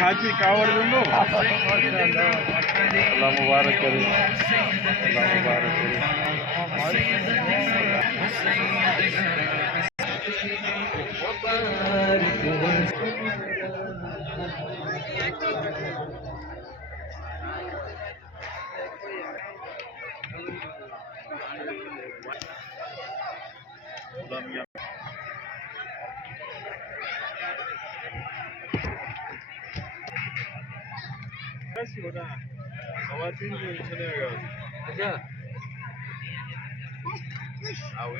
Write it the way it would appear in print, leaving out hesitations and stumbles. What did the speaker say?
हाजी कावड़ दो अल्लाह मुबारक करे अल्लाह मुबारक करे कैसी होता है खावातीन जो चलेगा अच्छा आओ